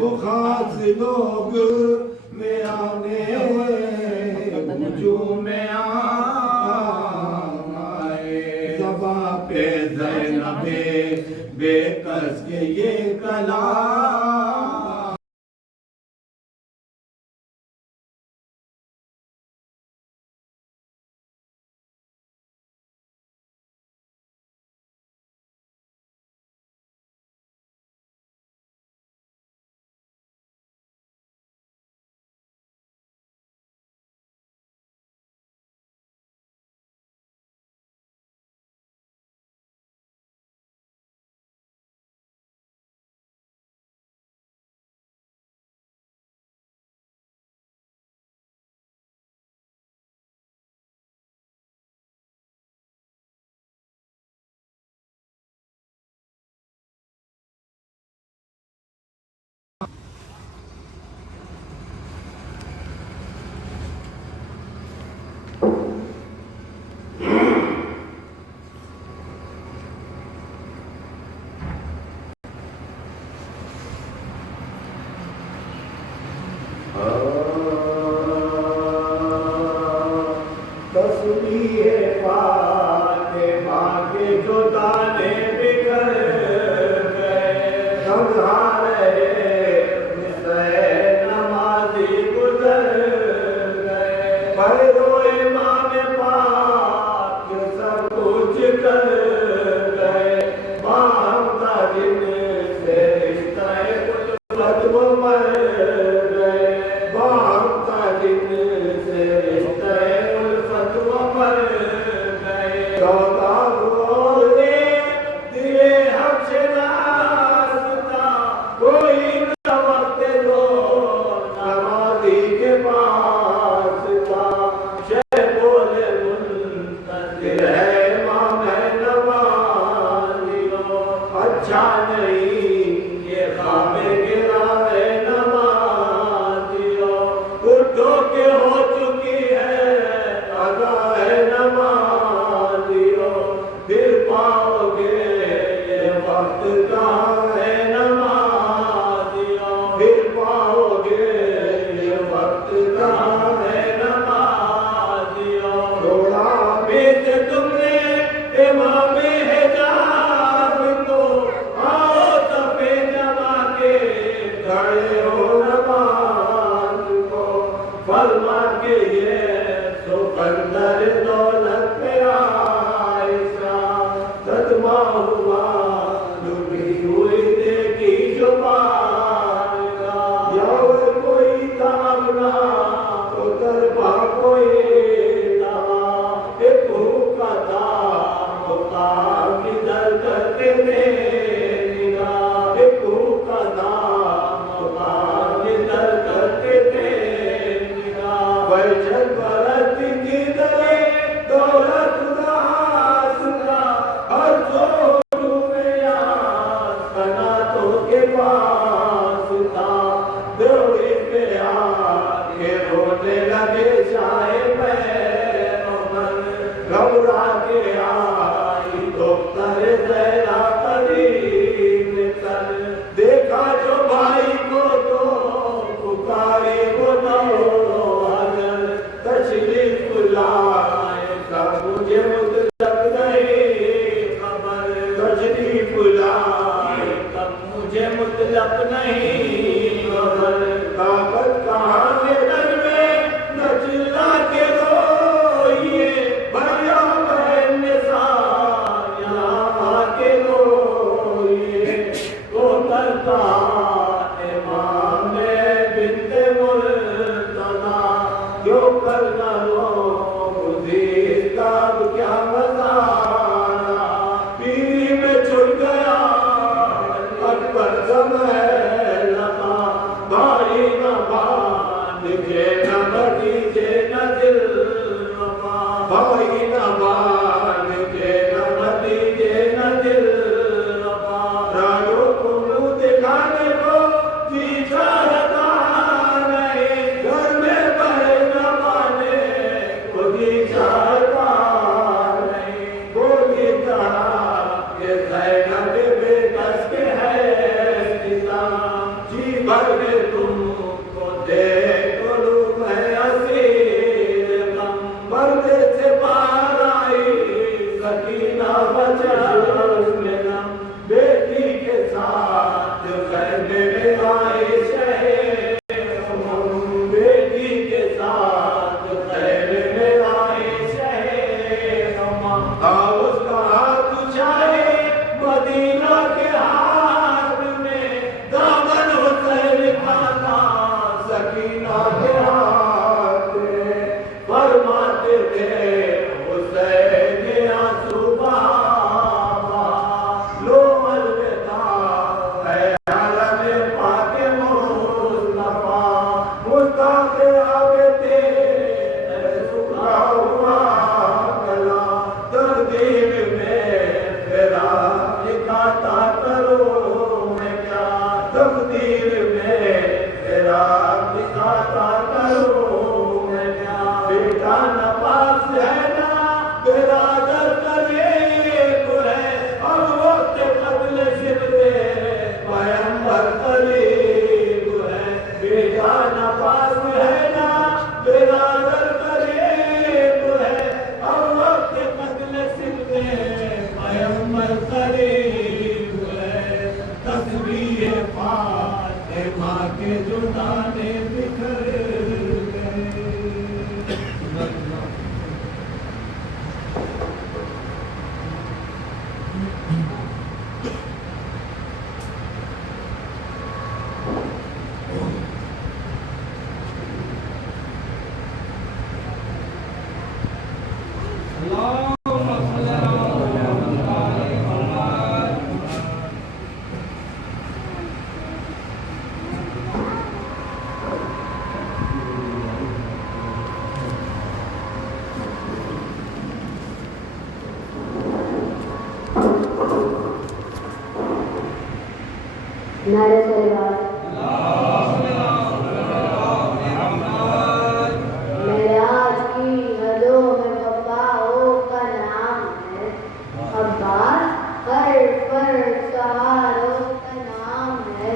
वो खास लोग में आने वजू में आए ज़बा पे ज़ैनबे बेकस के ये कलाम भर तुमको देख लूं मैं असीर गम, पर्दे से पार आई सकीना बचन लेना, बेटी के साथ करने में आए शहर, बेटी के साथ करने में आए शहर, उसका हाथ चाहे मदीना के हाथ में, दामन हुसैन का था सकीना के हाथ में, फरमाते थे हुसैन आंसू बहा, लो अलविदा है आलम पाक मुस्तफा, मुस्ताफे आगे तेरे सुखा हुआ गला, तकदीर में तेरा लिखाता करूं मैं क्या, तकदीर में तेरा लिखाता करूं मैं क्या, बेटा नपास है ना तेरा दर करीब है, अब वक्त कत्ल शिबते पैगंबर करीब है, बेटा नपास है ना तेरा दर करीब है, अब वक्त कत्ल शिबते पैगंबर करीब है, तस्वीर फातिमा के जुदाने बिखर गए। नारे सलावत। मेराज की हदों में वफाओं का नाम है, अब्बास हर सहारों का नाम है,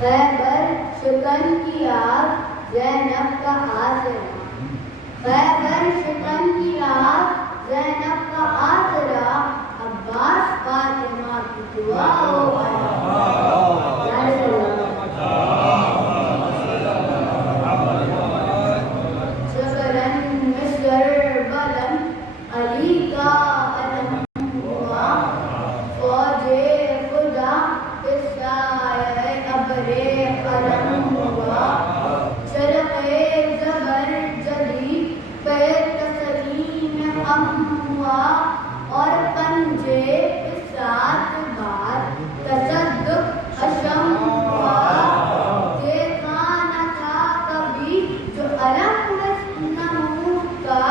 खैबर शिकन की आग ज़ैनब का आसरा, खैबर शिकन की आग ज़ैनब का आसरा, अब्बास फातिमा की दुआओं का अली का अलम हुआ, फौजे खुदा इस्राए अबरे अलम हुआ, चरक़े ज़बर जदी पे तस्लीम हम हुआ, और पंजे सात बार तसद्दुक़ अशम हुआ, देखा न था कभी जो अलम नमूद का,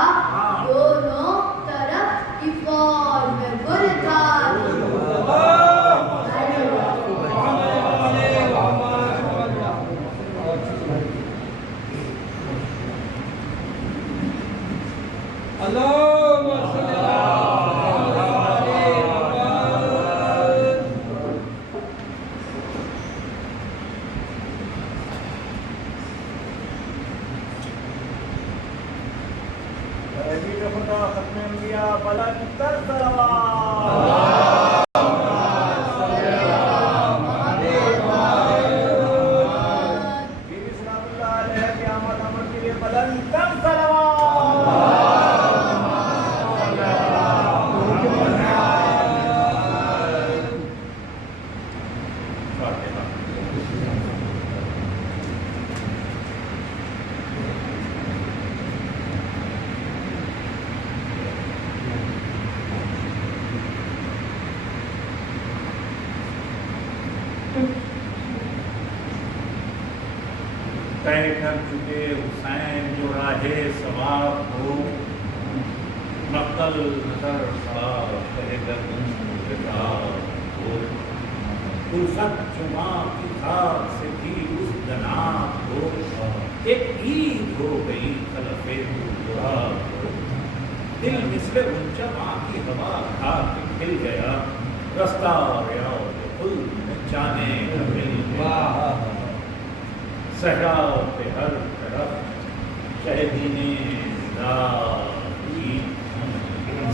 दोनों तरफ की फौज में गुल था। तय कर चुके हुसैन जो राहे सवाब हो, नकल नजर साफ करेगा हो, उल्फत जुमा की खाक से भी उस जनाब हो, एक ईद हो गई खलफे बुरा हो, दिल मिसले उच्चा माँ की हवा खा के खिल गया, रास्ता गया खुल जाने का मिल गया। सहरा पे हर तरफ शहदीने निगाही,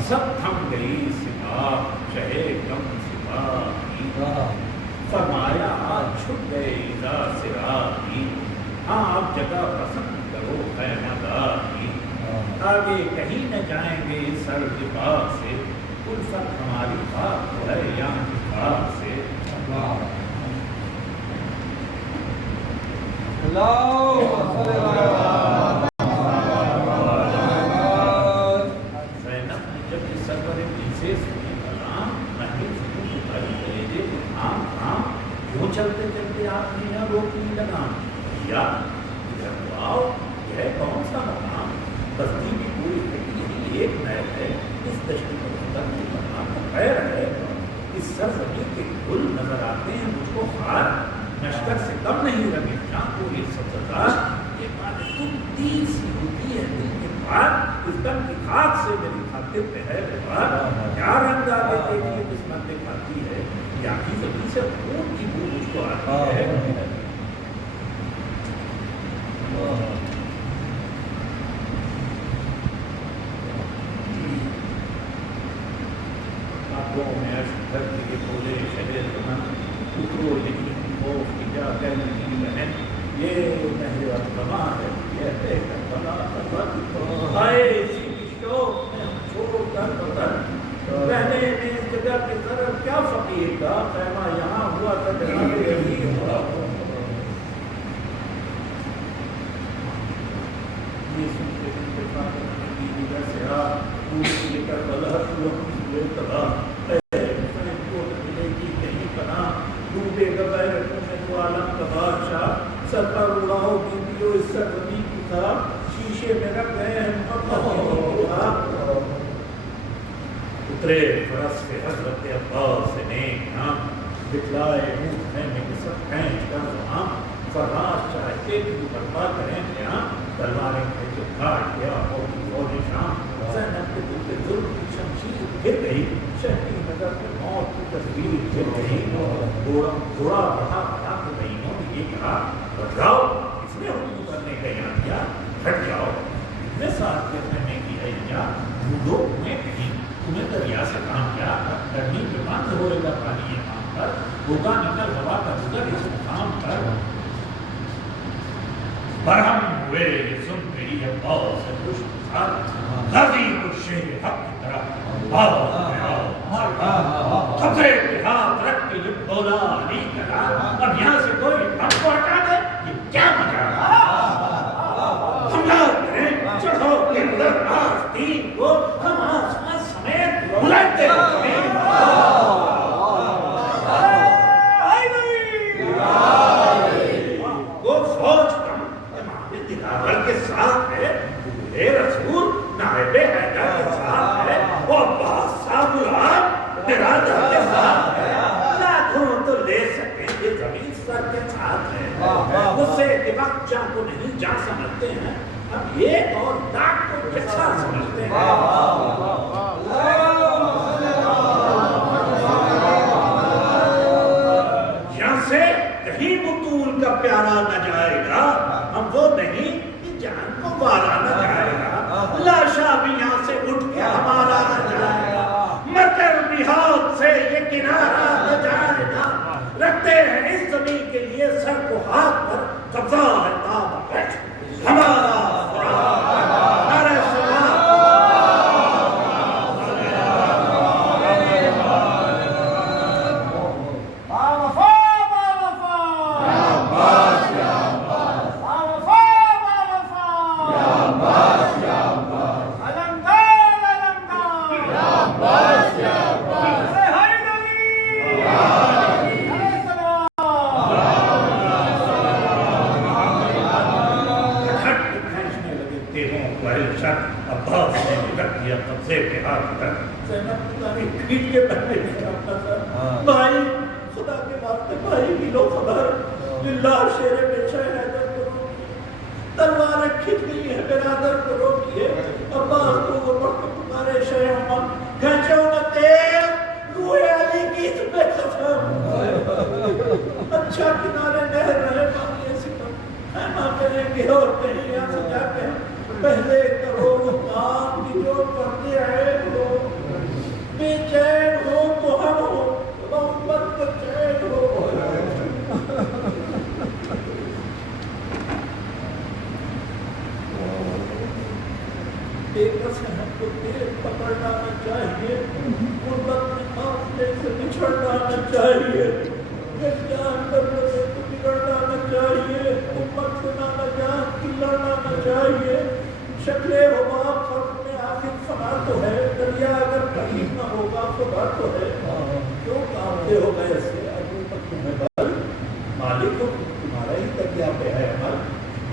सब थम गई सिपाह शहे गम सिपाही, फरमाया आज छुप गए इज़ा सिराही, हाँ अब जगह पसंद करो ख़ैमदाही, आगे कहीं न जाएंगे इस अर्ज़ पाक से, उल्फत हमारी बात तो है यहाँ की बात से। ज़ैनब ने जब इस सरवर से सुनी कलाम, महल से उतारी कलेजे को थाम थाम, क्यों चलते चलते आपने यहाँ रोकने लगा, या इधर तो आओ, यह कौन सा मकाम, बस्ती की पूरी घटी यही एक महल है, इस दशती को उतर नहीं करना तो खैर है, इस सरजमीन के गुल नजर आते हैं मुझको हार, नश्तर से कम नहीं लगे चाकू ये सब्ज़दार, ये बात तुम तीर सी होती है दिल के पार, इस दम की खाक से मेरी खातिर पे है व्यवहार, क्या रंग आगे देखिए किस्मत दिखाती है, या की जमीन से खून की बू मुझको आती है। आंखों में अश्क धरती के बोले शहर जमन, उतरो यही खौफ की क्या कहने की बहन, ये नहर अक़बा है कहते करबला करबला, आए इसी की शौक में छोड़ कर वतन, रहने ने इस जगह की तरफ क्या फकीर का ख़ैमा यहाँ हुआ था जनाबे यही हुआ। ये सुनते सुनते फातिमा की निगाह से आ पूछ लेकर बलहर हुआ तबा, मिलेगी कहीं पना डूबेगा बैरकों में तो आलम का बादशाह, सर पर उड़ाओ बीबियो इस सरजमी की था, शीशे में रख गए हैं उतरे फरस पे हजरत अब्बास ने नाम, दिखलाए मुँह में सब खींच कर वहाँ, फरमाश चाहते कि बर्बाद करें क्या, तलवारें जो काट गया और शाम, ज़ैनब के दिल पे जुल्म की शमशीर गिर गई, शहरी नगर में मौत की तस्वीर गिर गई, घोड़ा बढ़ा बढ़ा के महीनों ने ये कहा बदलाओ, इसने हुक्म करने का यहाँ किया, हट जाओ, इतने साथ के रहने की है क्या, ढूंढो तुम्हें कहीं, तुम्हें दरिया से काम क्या, गर्मी में बंद होएगा पानी ये काम पर, होगा निकल हवा का गुजर इस मुकाम पर, बरहम हुए ये सुन मेरी अब्बास से दुश्मन गाजी को शेर हक की तरह सबसे हाथ रख के ये बोला नहीं करा, अब यहाँ से कोई हमको हटा दे, ये क्या मजा, हमला करें चढ़ो के अंदर आस्तीन को हम आसमान समेत बुलाते वो फौज कम दिलावर के साथ है, रसूल नायबे हैदर के साथ है, वो अब्बास साहब बिरादर के साथ है, लाखों तो ले सकेंगे जमीन सर के साथ है, उससे दिमाग को नहीं जा समझते हैं, अब ये और दाग को कैसा समझते हैं। यहाँ से कहीं बुतूल का प्यारा न जाएगा, हम वो नहीं कि जान को मारा न जाएगा, लाशा भी यहाँ से उठ के हमारा न जाएगा, मकर भी हाथ से ये किनारा न जाएगा, रखते हैं इस जमीन के लिए सर को हाथ पर, कब्जा है ताब हमारा भाई खुदा के वास्ते भाई की लो खबर, लिल्लाह शेर पेशा हैदर को रोकिए, तलवारें खिंच गई है बिरादर को रोकिए, अब्बास को वो वक्त पुकारे शह उमर, खींचो न तेल रूए अली की तुम्हें कसम, अच्छा किनारे नहर रहे पानी सितम, जाएंगे और कहीं यहाँ से जाके पहले करो वो काम की जो करते आए हो, बेचैन हो तो हम हो, मोहब्बत को चैन हो। एक से हमको तेज पकड़ना न चाहिए, गुर्बत में फासले से बिछड़ना न चाहिए, जान करने से तो बिगड़ना न चाहिए, उम्मत से ना जान की लड़ना न चाहिए। शक्ले हो बाप फर्क में आखिर फना तो है, दरिया अगर कहीं न होगा तो घर तो है। क्यों कामते हो गए से अजूबत तुम्हें बल, मालिक हो तुम्हारा ही दरिया पे है अमल।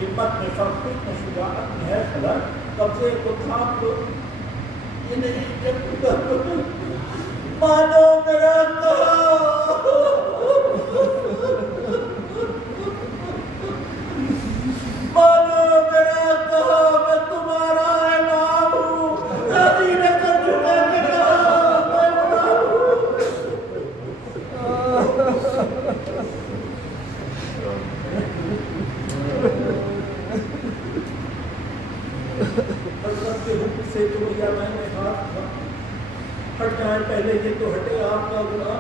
हिम्मत में फर्क में शुजाअत में है फलक, कब्जे को थाम लो ये नहीं जब मानो मेरा मानो मेरा कहा मैं तुम्हारा इमाम हूँ, राजी ने कर झुका के कहा मैं गुलाम हूँ। हजरत के हुक्म से तो लिया मैंने हाथ, हट जाए पहले ये तो हटे आपका गुनाह।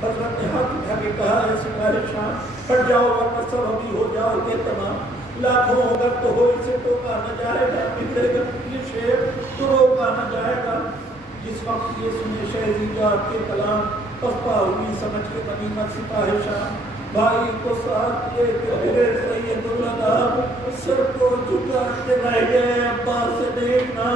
हजरत ने हाथ उठा के कहा है सिपाही शाह, हट जाओ वरना सब अभी हो जाओगे तमाम। लाखों होगा तो हो इसे टोका न जाएगा, बिगड़ेगा ये शेर तो रोका न जाएगा। जिस वक्त ये सुने शहजीजा के कलाम, पस्पा हुई समझ के गनीमत सिपाही शाह, भाई को साथ लेके फिरे सैयदुल्लाह, सर को झुका के रह गए अब्बास से देखना,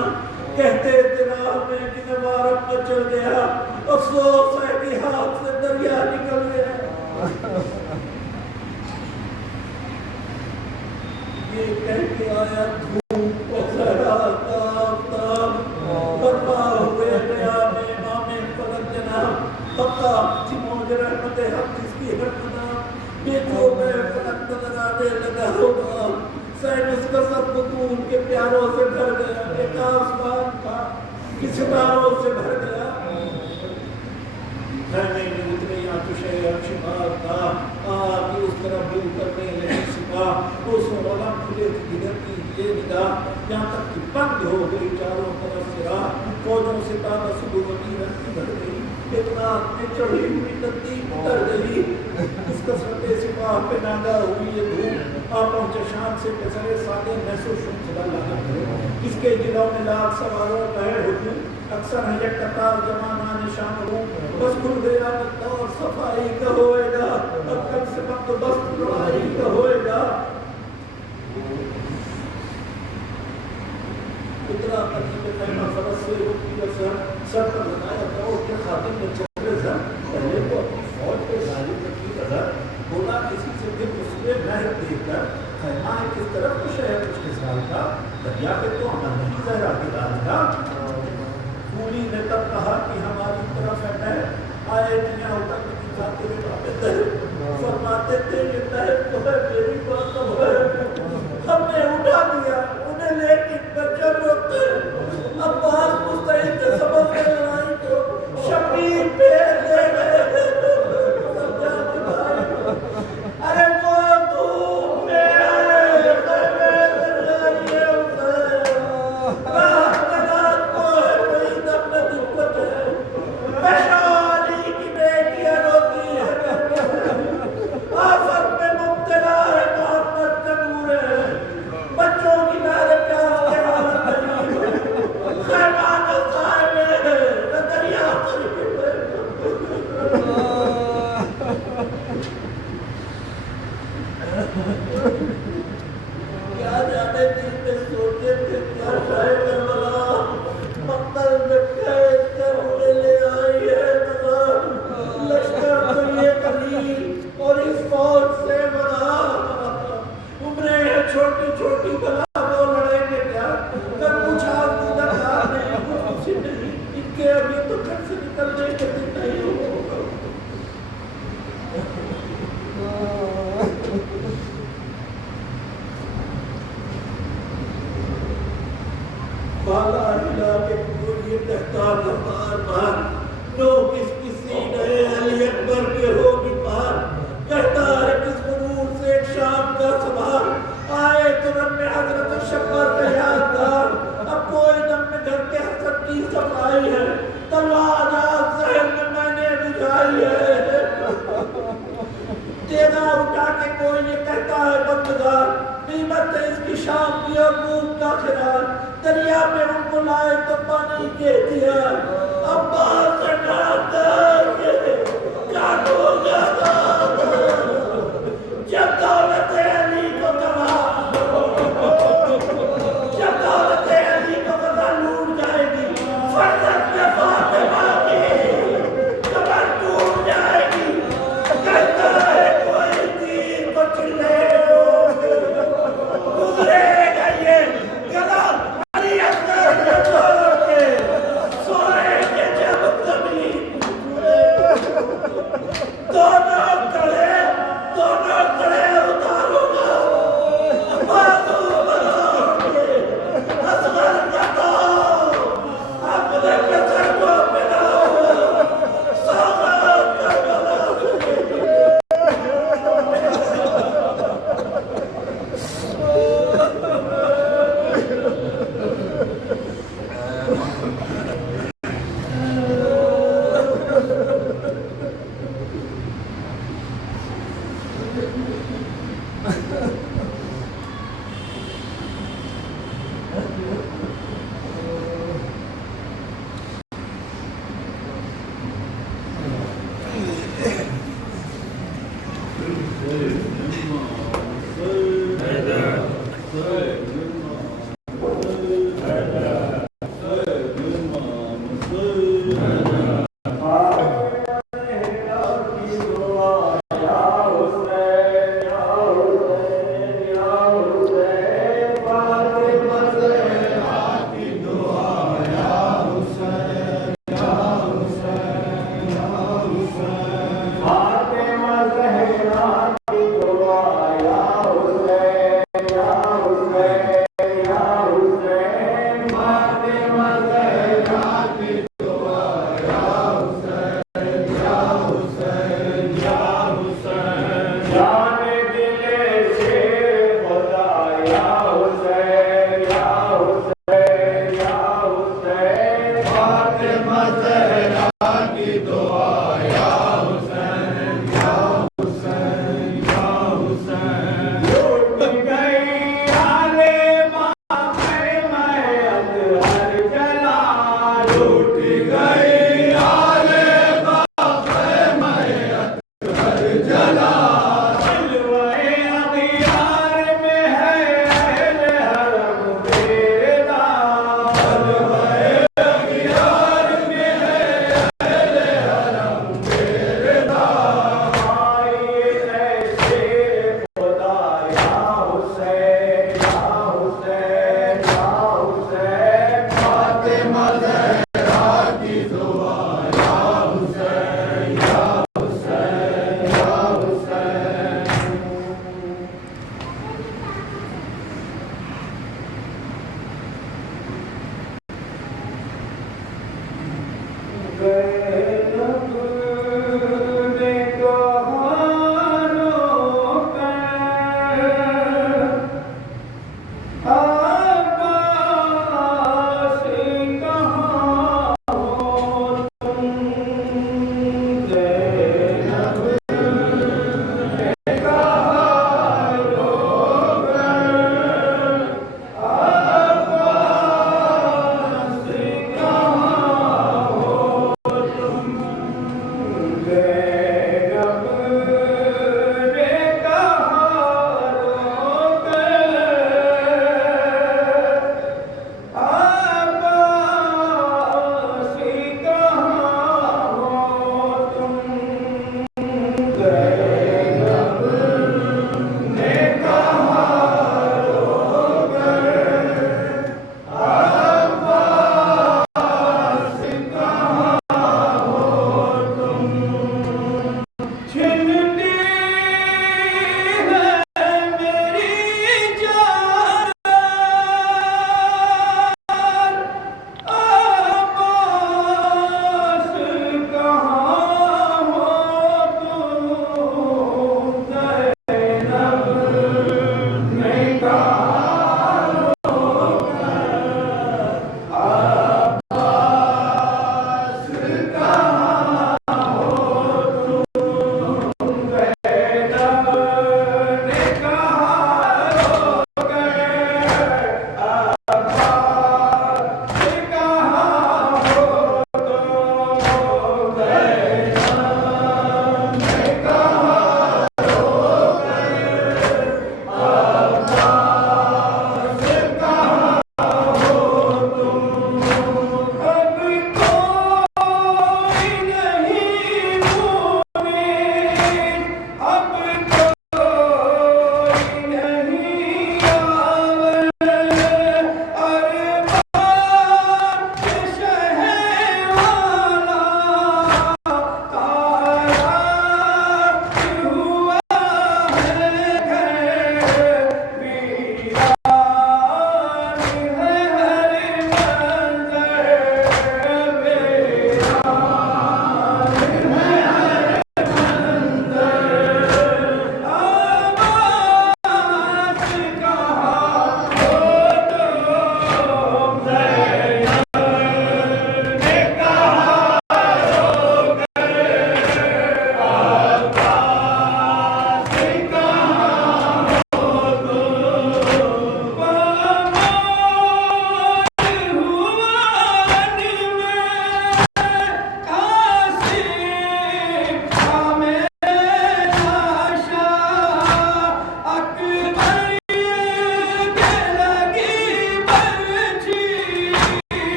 कहते तेरा में कि नवारब न चल गया, अफसोस है कि हाथ से दरिया निकल गया। ये कह के आया धूप और सहरा ताब, बर्मा हुए क़याम इमाम फलक जनाब, पक्का जिमोज रहमत हक जिसकी हरमना, बेचो गए फलक नजर आने लगा होगा, सैन उसका सब बतूल के प्यारों से भर गया, एक आसमान था कि सितारों से भर गया। धरने में उतरे या तुझे अक्षमार था, कि उस तरफ भी उतरने नहीं सिखा, उस वाला खुले गिरती ये निगाह, यहाँ तक कि बंद हो गई चारों तरफ से राह, फौजों से ताबा सुबुवती रंगी भर गई, इतना में चढ़ी हुई नदी उतर गई। इस कसरते सिपाह पे नागा हुई ये धूप, आ पहुंचे शाम से कसरे सादे मैसो शुभ खुदा लगा। इसके जिलों में लाख सवारों कहे हुए, अक्सर है ये कतार जमाना निशान हो, बस खुल गया और सफाई का होएगा, अब कम से कम तो बस लड़ाई का होएगा। इतना कभी के कहना फरस से रुकी सर पर बनाया था और के खातिर में चले सर, पहले तो अपनी फौज पे गाली रखी नजर, बोला किसी से फिर उसने महर देखकर, कहना है किस तरफ तो शहर उसके साल का, दरिया पे तो अमल नहीं जहरा के डाल का। पूरी ने तब कहा कि हमारी तरफ है मैं आए दुनिया उतर की जाते हुए वापस फरमाते थे ये तहत तो है मेरी बात तो है, हमने उठा दिया उन्हें लेकिन बच्चा रोते अब्बास मुस्तैद के सबब से लड़ाई को शबीर पे ले गए। अरे वो धूप में क्या जाने दिल में सोचे थे क्या शायद करबला, मक्तल में कैद कर उन्हें ले आई है नजर, लश्कर तो ये कलील और इस फौज से बना, उम्रें हैं छोटी छोटी बना वो लड़ेंगे क्या, कर पूछा मुदत नहीं कुछ नहीं, इनके अभी तो घर से निकलने के दिन नहीं हो। बाला हिला के ये असगार, कीमत है इसकी शाम की और मूंग का खिराल। दरिया में उनको लाए तो पानी दे दिया, अब्बास क्या होगा जब दौलत अली को कहा, जब दौलत अली को पता लूट जाएगी, फर्जत में फातिमा की कमर टूट जाएगी। कहता है कोई तीर को चिल्ले गुजरेगा ये गला अली असगर को छोड़ के, सोएंगे जब कभी दोनों कड़े उतारूंगा, बाजू बनाओगे असगर का दाव, अपने कसर को मिलाओ, सौगात का गला। Hey.